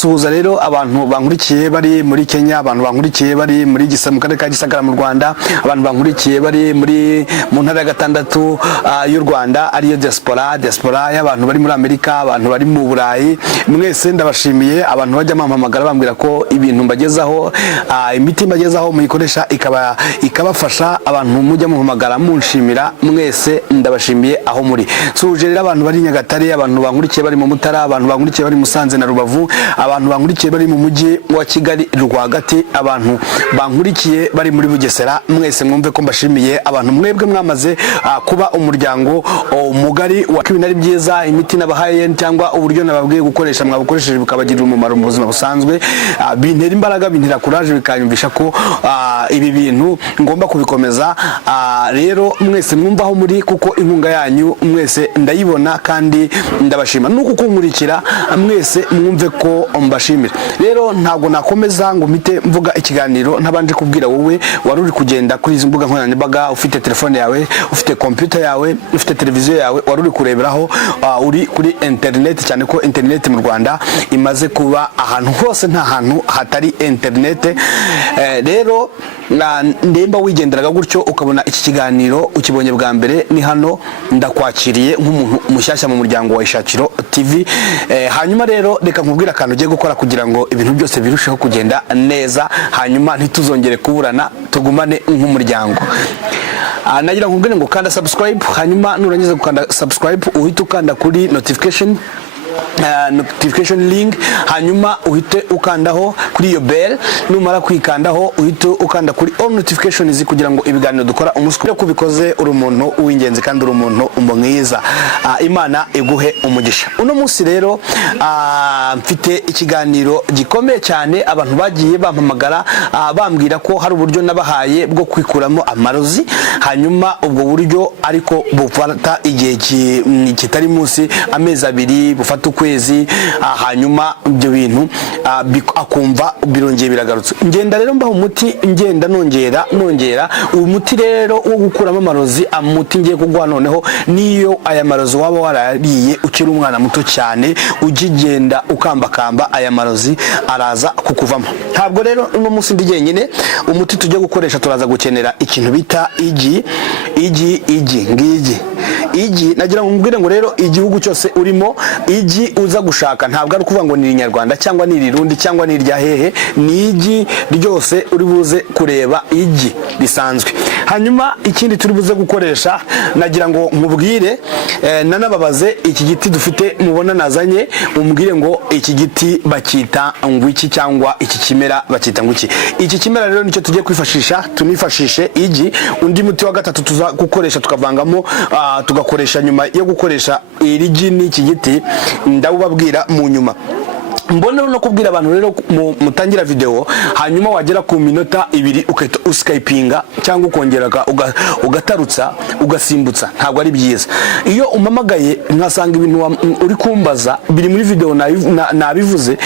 Suhuza rero abantu bankurikiye bari muri Kenya, abantu bankurikiye bari muri mu karere ka Gisagara mu Rwanda, abantu bankurikiye bari mu ntara ya gatandatu y'u Rwanda ariyo diaspora y'abantu bari muri Amerika, abantu bari mu Burayi, mwese ndabashimiye. Abantu bajya mampamagara bambwira ko ibintu mbagezaho, imiti mbagezaho muyikoresha ikabafasha, abantu mujya muhamagara munshimira, mwese ndabashimiye aho muri. Suje rero abantu bari Nyagatare, abantu bankurikiye bari mu Mutara, abantu bankurikiye bari Musanze na Rubavu, abantu bankurikiye bari mu mujyi wa Kigali rwagati, abantu bankurikiye bari muri Bugesera, mwese mwumve ko mbashimiye. Abantu mwebwe mwamaze kuba umuryango mugari wa ibinari byiza, imiti nabahaye cyangwa uburyo nababwiye gukoresha mwabukoresheje bukabagirira umumaro mu buzima busanzwe, bintera imbaraga, bintera courage, bikanyumvisha ko ibi bintu ngomba kubikomeza. Rero mwese mwumva aho muri, kuko inkunga yanyu mwese ndayibona kandi ndabashima, nuko kunkurikira mwese mwumve ko mbashimira. Rero ntabwo nakomeza ngo mpite mvuga ikiganiro ntabanje kubwira wowe wari uri kugenda kuri izi mbuga nkoranyambaga, ufite telefone yawe, ufite computer yawe, ufite televiziyo yawe, wari uri kureberaho, uri kuri internet, cyane ko internet mu Rwanda imaze kuba ahantu hose, nta hantu hatari internet. Rero ndemba wigenderaga gutyo ukabona iki kiganiro ukibonye bwa mbere, ni hano ndakwakiriye nk'umuntu mushyashya mu muryango wa Ishakiro TV. Hanyuma rero reka nkubwira akantu ugiye gukora kugira ngo ibintu byose birusheho kugenda neza, hanyuma ntituzongere kuburana, tugumane nk'umuryango. Nagira nkubwire ngo kanda subscribe, hanyuma nurangiza gukanda subscribe uhite ukanda kuri notification link, hanyuma uhite ukandaho kuri iyo bell, numara kwikandaho uhite ukanda kuri all notifications kugira ngo ibiganiro dukora umusukuru kubikoze uri umuntu w'ingenzi kandi uri umuntu mwiza. Imana iguhe umugisha. Uno munsi rero mfite ikiganiro gikomeye cyane. Abantu bagiye bampamagara bambwira ko hari uburyo nabahaye bwo kwikuramo amarozi, hanyuma ubwo buryo ariko bufata igihe kitari munsi amezi 2, bufata ukwezi, hanyuma ibyo bintu akumva birongeye biragarutse. Ngenda rero mbaho umuti, ngenda nongera uyu muti rero wo gukuramo amarozi. Umuti ngiye kugwa noneho niyo aya marozi waba warariye ukiri umwana muto cyane, ugigenda ukambakamba, aya marozi araza kukuvamo. Ntabwo rero uno munsi ndi jyenyine, umuti tujye gukoresha turaza gukenera ikintu bita igi. Nagira ngo mbwire ngo rero igihugu cyose urimo, igi uza gushaka ntabwo ari kuvuga ngo ni Inyarwanda cyangwa ni Irundi cyangwa ni irya hehe, ni igi ryose uri buze kureba, igi risanzwe. Hanyuma ikindi turi buze gukoresha, nagira ngo nkubwire nanababaze iki giti dufite mubona nazanye, umbwire ngo iki giti bakita ngwiki cyangwa iki kimera bakita ngwiki. Iki kimera rero nicyo tugiye kwifashisha, tunifashishe igi. Undi muti wa gatatu tuza gukoresha tukavangamo, tugakoresha nyuma yo gukoresha irigi n'iki giti, ndabubabwira mu nyuma. Mbona no kubwira abantu rero mutangira video, hanyuma wagera ku minota 2 ukahita uskypinga cyangwa ukongera ugatarutsa ugasimbutsa, ntabwo ari byiza. Iyo umamagaye nkasanga ibintu uri kumbaza biri muri video nabivuze,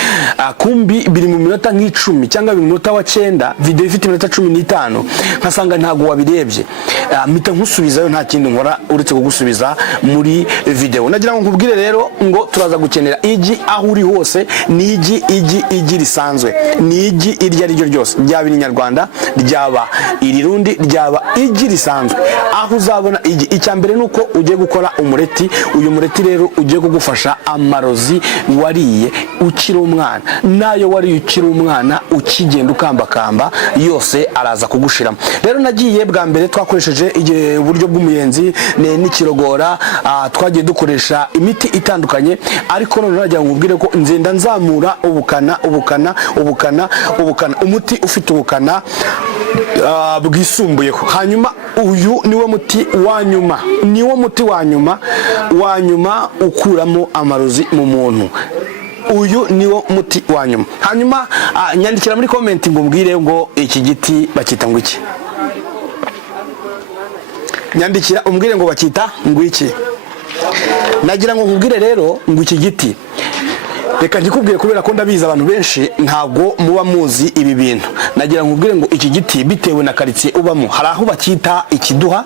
kumbi biri mu minota nk'icumi cyangwa biri mu minota wa 9, video ifite iminota 15, nkasanga ntabwo wabirebye, mpita nkusubizayo, nta kindi nkora uretse kugusubiza muri video. Nagira ngo nkubwire rero ngo turaza gukenera igi aho uri hose, ni igi risanzwe, ni igi iryo ari ryo ryose, ryaba Inyarwanda, ryaba Irirundi, ryaba igi risanzwe. Aho uzabona igi, icyambere nuko ugiye gukora umureti. Uyu mureti rero ugiye kugufasha amarozi wariye ukiri umwana, nayo wariye ukiri umwana, ukigenda ukambakamba, yose araza kugushiramo. Rero nagiye bwa mbere twakoresheje uburyo bw'umuyenzi n'ikirogora, twagiye dukoresha imiti itandukanye, ariko none nagira ngo nkubwire ko nzenda nzamura ubukana, umuti ufite ubukana bwisumbuyeho. Hanyuma uyu niwo muti wa nyuma ukuramo amarozi mu muntu. Uyu niwo muti wa nyuma. Hanyuma nyandikira muri comment ngo mbwire ngo iki giti bakita ngo iki. Nyandikira umbwire ngo bakita ngo iki. Nagira ngo nkubwire rero ngo iki giti, reka ndikubwire kubera ko ndabiza abantu benshi ntabwo muba muzi ibi bintu. Nagira nkubwire ngo iki giti bitewe na quartier ubamo, hari aho bakita ikiduha,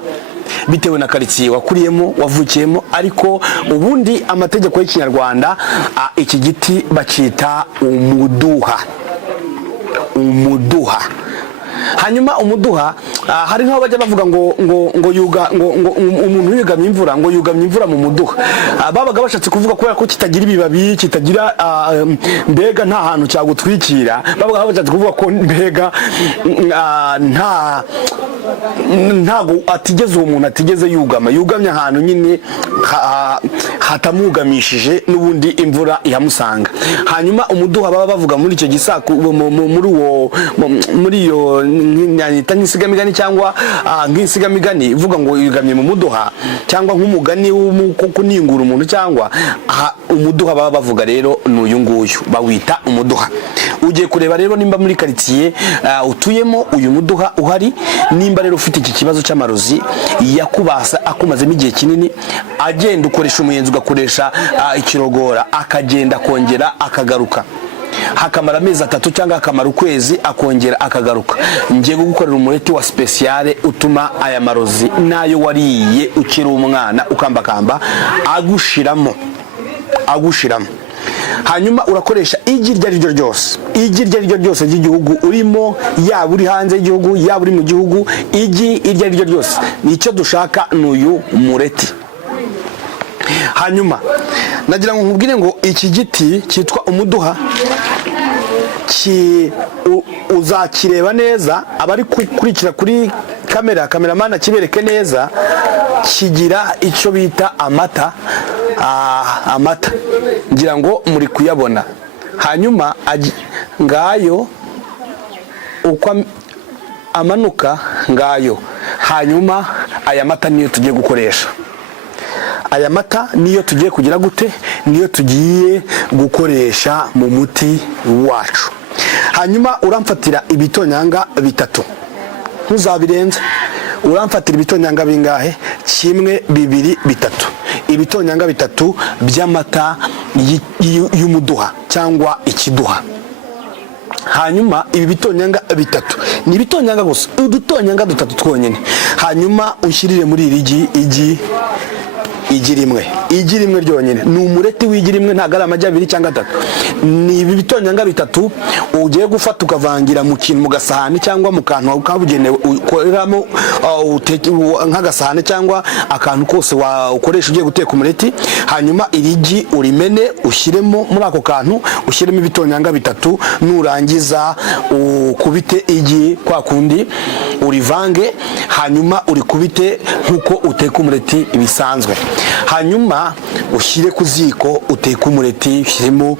bitewe na karitsiye wakuriyemo wavukiyemo, ariko ubundi amategeko y'ikinyarwanda iki giti bacita umuduha. Umuduha. Hanyuma umuduha hari nkaho bajya bavuga ngo umuntu yugamye imvura, ngo yugamye imvura mu muduha. Babaga bashatse kuvuga kubera ko kitagira ibibabi, kitagira mbega nta hantu cyagutwikira, babaga bashatse kuvuga ko mbega ntago atigeze uwo muntu atigeze yugamye ahantu nyine hatamugamishije n'ubundi imvura ihamusanga. Hanyuma umuduha baba bavuga muri icyo gisaku muri iyo nyita nk'insigamigani cyangwa nk'insigamigani ivuga ngo yugamye mu muduha, cyangwa nk'umugani wo kuningura umuntu, cyangwa umuduha baba bavuga rero n'uyu nguyu bawita umuduha. Ugiye kureba rero nimba muri karitsiye utuyemo uyu muduha uhari, nimba rero ufite iki kibazo cy'amarozi yakubasa akumazemo igihe kinini, agenda ukoresha umuyenzi ugakoresha ikirogora, akagenda kongera akagaruka, hakamara amezi 3 cyangwa akamara ukwezi akongera akagaruka, ngiye gukorera umureti wa speciale utuma aya marozi nayo wariye ukiri umwana ukambakamba agushiramo. Hanyuma urakoresha igi iryo ari ryo ryose ry'igihugu urimo, yaba uri hanze y'igihugu yaba uri mu gihugu, igi iryo ari ryo ryose. Nicyo dushaka n'uyu mureti. Hanyuma nagira ngo nkubwire ngo iki giti cyitwa umuduha uzakireba neza, abari kurikira kuri kameramana akibereke neza, kigira icyo bita amata. Amata ngira ngo muri kuyabona. Hanyuma ngayo uko amanuka ngayo. Hanyuma aya mata niyo tugiye gukoresha. Aya mata niyo tugiye kugira gute, niyo tugiye gukoresha mu muti wacu. Hanyuma uramfatira ibitonyanga 3, ntuzabirenze. Uramfatira ibitonyanga bingahe? 1, 2, 3. Ibitonyanga 3 by'amata y'umuduha cyangwa ikiduha. Hanyuma ibi bitonyanga 3 ni ibitonyanga gusa, udutonyanga 3 twonyine. Hanyuma ushyirire muri igi rimwe ryonyine. Ni umureti w'igi rimwe, ntago ari amajya 2 cyangwa 3. Ni ibi bitonyanga 3 ugiye gufata ukavangira mu kintu, mu gasahani cyangwa mu kantu kabugenewe ukoreramo nk'agasahani cyangwa akantu kose ukoresha ugiye guteka umureti. Hanyuma irigi urimene ushyiremo muri ako kantu, ushyiremo ibitonyanga 3, nurangiza ukubite igi kwa kundi urivange, hanyuma urikubite nkuko uteka umureti bisanzwe. Hanyuma ushyire ku ziko uteka umureti, ushyiremo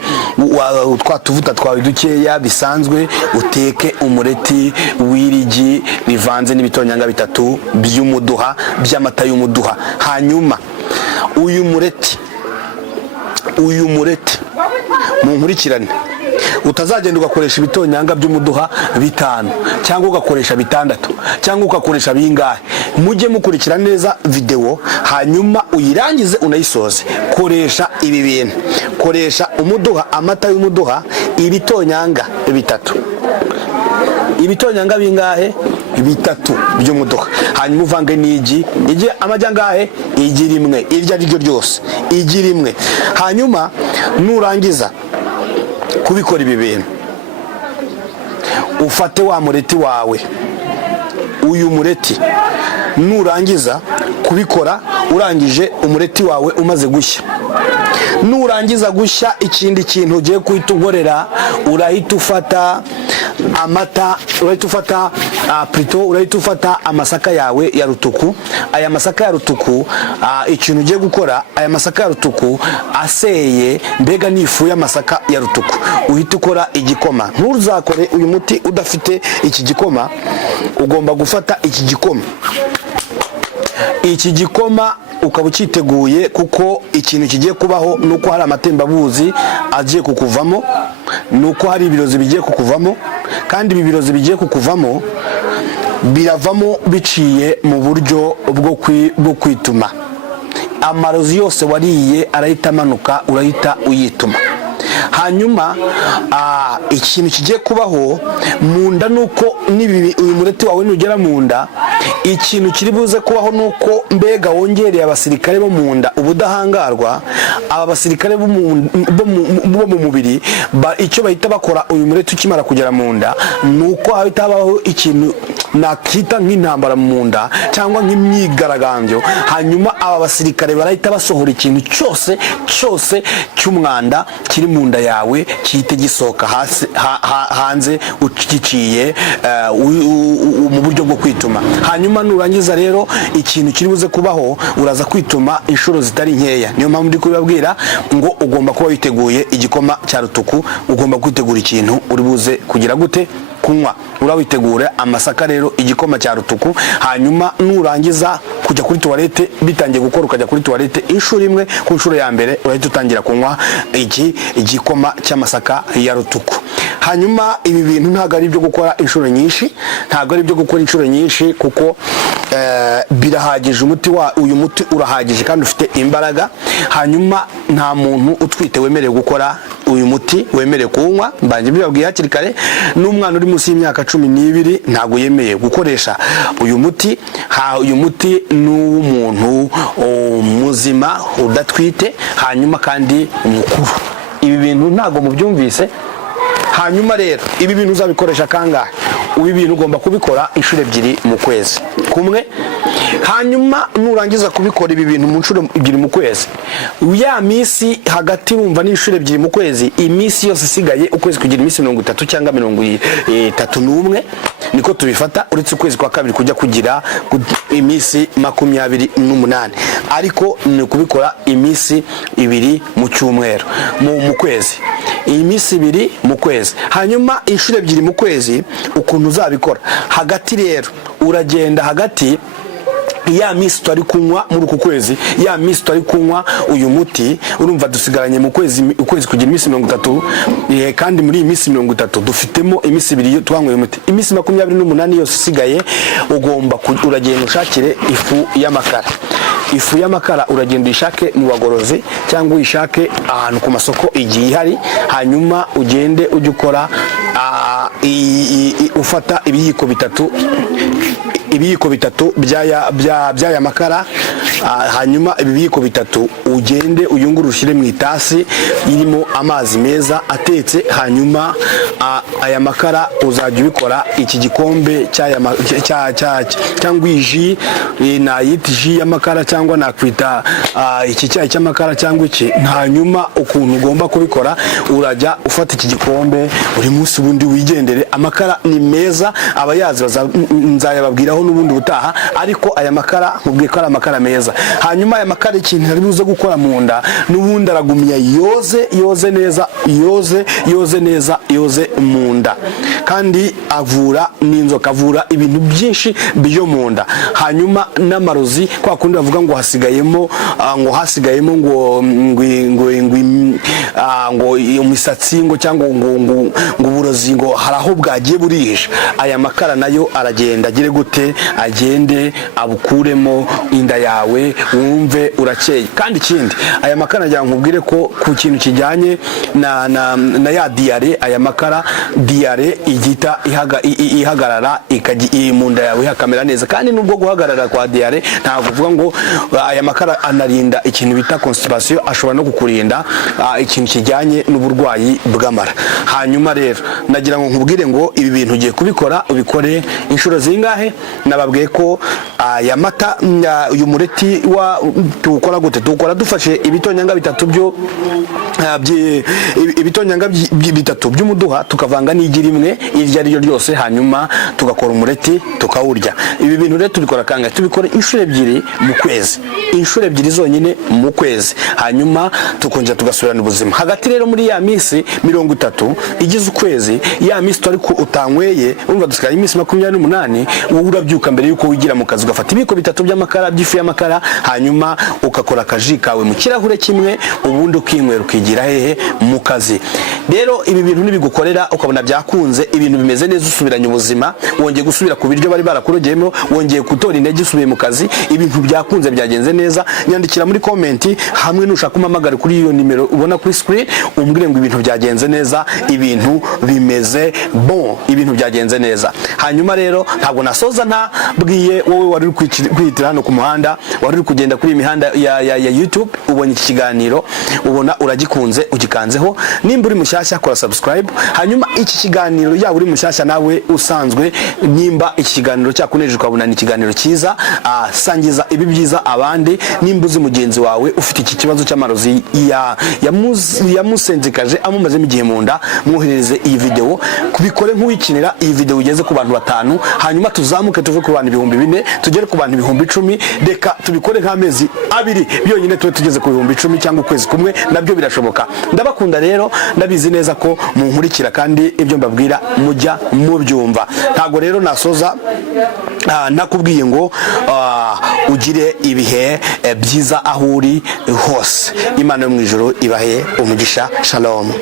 twa tuvuta twawe dukeya bisanzwe, uteke umureti w'irigi bivanze n'ibitonyanga 3 by'umuduha, by'amata y'umuduha. Hanyuma uyu mureti munkurikirane, utazagenda ugakoresha ibitonyanga by'umuduha 5 cyangwa ugakoresha 6 cyangwa ugakoresha bingahe. Mujye mukurikira neza video, hanyuma uyirangize unayisoze. Koresha ibi bintu, koresha umuduha, amata y'umuduha, ibitonyanga 3. Ibitonyanga bingahe? 3 by'umuduha. Hanyuma uvange n'igi amajya ngahe? Igi rimwe, iryo ari ryo ryose, igi rimwe. Hanyuma nurangiza kubikora ibi bintu, ufate wa mureti wawe, uyu mureti nurangiza kubikora, urangije umureti wawe umaze gushya, nurangiza gushya, ikindi kintu ugiye kuhita unkorera, urahita ufata amata, urahita ufata amasaka yawe ya rutuku. Aya masaka ya rutuku, ikintu ugiye gukora, aya masaka ya rutuku aseye, mbega n'ifu y'amasaka ya rutuku, uhita ukora igikoma. Ntuzakore uyu muti udafite iki gikoma. Ugomba gufata iki gikoma ukaba ukiteguye, kuko ikintu kigiye kubaho nuko hari amatembabuzi agiye kukuvamo, nuko hari ibirozi bigiye kukuvamo, kandi ibi birozi bigiye kukuvamo biravamo biciye mu buryo bwo kwituma. Amarozi yose wariye arahita amanuka, urahita uyituma. hanyuma ikintu kigiye kubaho mu nda nuko uyu mureti wawe nugera mu nda, ikintu kiri buze kubaho nuko mbega wongereye abasirikare bo mu nda ubudahangarwa. Aba basirikare bo mu mubiri icyo bahita bakora uyu mureti ukimara kugera mu nda nuko hahita habaho ikintu nakita nk'intambara mu nda cyangwa nk'imyigaragambyo, hanyuma aba basirikare barahita basohora ikintu cyose cy'umwanda kiri mu nda yawe gihite gisohoka hanze ugiciye mu buryo bwo kwituma. Hanyuma nurangiza rero ikintu kiri buze kubaho, uraza kwituma inshuro zitari nkeya. Niyo mpamvu ndi kubabwira ngo ugomba kuba witeguye igikoma cya rutuku, ugomba kwitegura ikintu uri buze kugira gute kunywa. Urawitegura amasaka rero, igikoma cya rutuku, hanyuma nurangiza kujya kuri toilette bitangiye gukora, ukajya kuri toilette inshuro imwe. Ku nshuro ya mbere urahita utangira kunywa igikoma cy'amasaka ya rutuku. Hanyuma ibi bintu ntabwo ari ibyo gukora inshuro nyinshi, kuko birahagije. Uyu muti urahagije kandi ufite imbaraga. Hanyuma nta muntu utwite wemerewe gukora uyu muti, wemerewe kuwunywa. Mbanje mbibabwiye hakiri kare, n'umwana uri munsi y'imyaka 12 ntabwo yemeye gukoresha uyu muti. Uyu muti ni uw'umuntu muzima udatwite, hanyuma kandi mukuru. Ibi bintu ntabwo mubyumvise. Hanyuma rero ibi bintu uzabikoresha kangahe? Ibi bintu ugomba kubikora inshuro 2 mu kwezi kumwe. Hanyuma nurangiza kubikora ibi bintu mu nshuro 2 mu kwezi, ya misi hagati wumva ni inshuro 2 mu kwezi, imisi yose isigaye ukwezi kugira imisi 30 cyangwa 31 niko tubifata, uretse ukwezi kwa kabiri kujya kugira imisi 28, ariko ni kubikora imisi 2 mu cyumweru mu kwezi, imisi 2 mu kwezi. Hanyuma inshuro 2 mu kwezi ukuntu uzabikora, hagati rero uragenda hagati ya misi twari kunywa muri uku kwezi, ya misi twari kunywa uyu muti, urumva dusigaranye mu kwezi kugira imisi 30, kandi muri iyi misi 30 dufitemo imisi 2 twanyweye umuti. Imisi 28 yose isigaye uragenda ushakire ifu y'amakara uragenda uyishake mu bagorozi cyangwa uyishake ahantu ku masoko igiye ihari. Hanyuma ugende ujye ukora ufata ibiyiko bitatu by'aya makara. Hanyuma ibiyiko 3 ugende uyungurure ushyire mu itasi irimo amazi meza atetse. Hanyuma aya makara uzajya ubikora iki gikombe cyangwa iji, nayita iji y'amakara cyangwa nakwita iki cyayi cy'amakara cyangwa iki. Hanyuma ukuntu ugomba kubikora, urajya ufata iki gikombe buri munsi, ubundi wigendere. Amakara ni meza, abayazi nzayababwiraho n'ubundi butaha, ariko aya makara mubwiye ko ari amakara meza. Hanyuma aya makara ikintu ari buze gukora mu nda, n'ubundi aragumya yoze neza mu nda, kandi avura n'inzoka, avura ibintu byinshi byo mu nda. Hanyuma n'amarozi, kwa kundi bavuga ngo hasigayemo ngo imisatsi ngo cyangwa ngo uburozi ngo haraho bwagiye burihisha, aya makara nayo aragenda agire gute, agende abukuremo inda yawe wumve urakeye. Kandi ikindi, aya makara njya nkubwire ko ku kintu kijyanye na ya diare, aya makara diare igita ihagarara mu nda yawe hakamera neza. Kandi nubwo guhagarara kwa diare ntabwo uvuga ngo aya makara anarinda ikintu bita constipation, ashobora no kukurinda ikintu kijyanye n'uburwayi bw'amara. Hanyuma rero nagira ngo nkubwire ngo ibi bintu ugiye kubikora ubikore inshuro zingahe. Nababwiye ko aya mata uyu mureti tuwukora gute? Tuwukora dufashe ibitonyanga 3 by'umuduha, tukavanga n'igi rimwe iryo ari ryo ryose, hanyuma tugakora umureti tukawurya. Ibi bintu rero tubikora kangahe? Tubikora inshuro 2 mu kwezi, inshuro 2 zonyine mu kwezi. Hanyuma tukongera tugasubirana ubuzima. Hagati rero muri ya misi 30 igize ukwezi, ya misi twari utanyweye, urumva dusigara imisi 28, wowe urabyuka mbere yuko wigira mu kazi ugafata ibiko 3 by'amakara by'ifu y'amakara, hanyuma ukakora akaji kawe mu kirahure kimwe, ubundi ukinywera ukigira hehe mu kazi. rero ibi bintu nibigukorera ukabona byakunze ibintu bimeze neza usubiranye ubuzima wongeye gusubira ku biryo bari barakurogeyemo wongeye gutora intege usubiye mu kazi ibintu byakunze byagenze neza nyandikira muri comment hamwe nushaka kumamagara kuri iyo nimero ubona kuri screen umbwire ngo ibintu byagenze neza ibintu bimeze bon ibintu byagenze neza hanyuma rero ntabwo nasoza nta bwiye wowe wari kwitira hano ku muhanda wari kugenda kuri imihanda ya YouTube ubonye iki kiganiro ubona uragikunze ugikanzeho nimba uri mushyashya kora subscribe hanyuma iki kiganiro ya uri mushyashya nawe usanzwe nimba iki kiganiro cyakuneje ukabona ni ikiganiro cyiza sangiza ibi byiza abandi nimba uzi mugenzi wawe ufite iki kibazo cy'amarozi yamusenzekaje amumazemo igihe mu nda mwohereze iyi video kubikore nk'uwikinira iyi video ugeze ku bantu 5 hanyuma tuzamuke tuve ku bantu 4,000 tugere ku bantu 10,000 reka tubikore nk'amezi 2 byonyine tuwe tugeze ku 10,000 cyangwa ukwezi kumwe nabyo birashoboka ndabakunda rero ndabizi neza ko munkurikira kandi ibyo mbabwira mujya mubyumva ntago rero nasoza nakubwiye ngo ugire ibihe byiza aho uri hose Imana yo mu ijuru ibahe umugisha shalom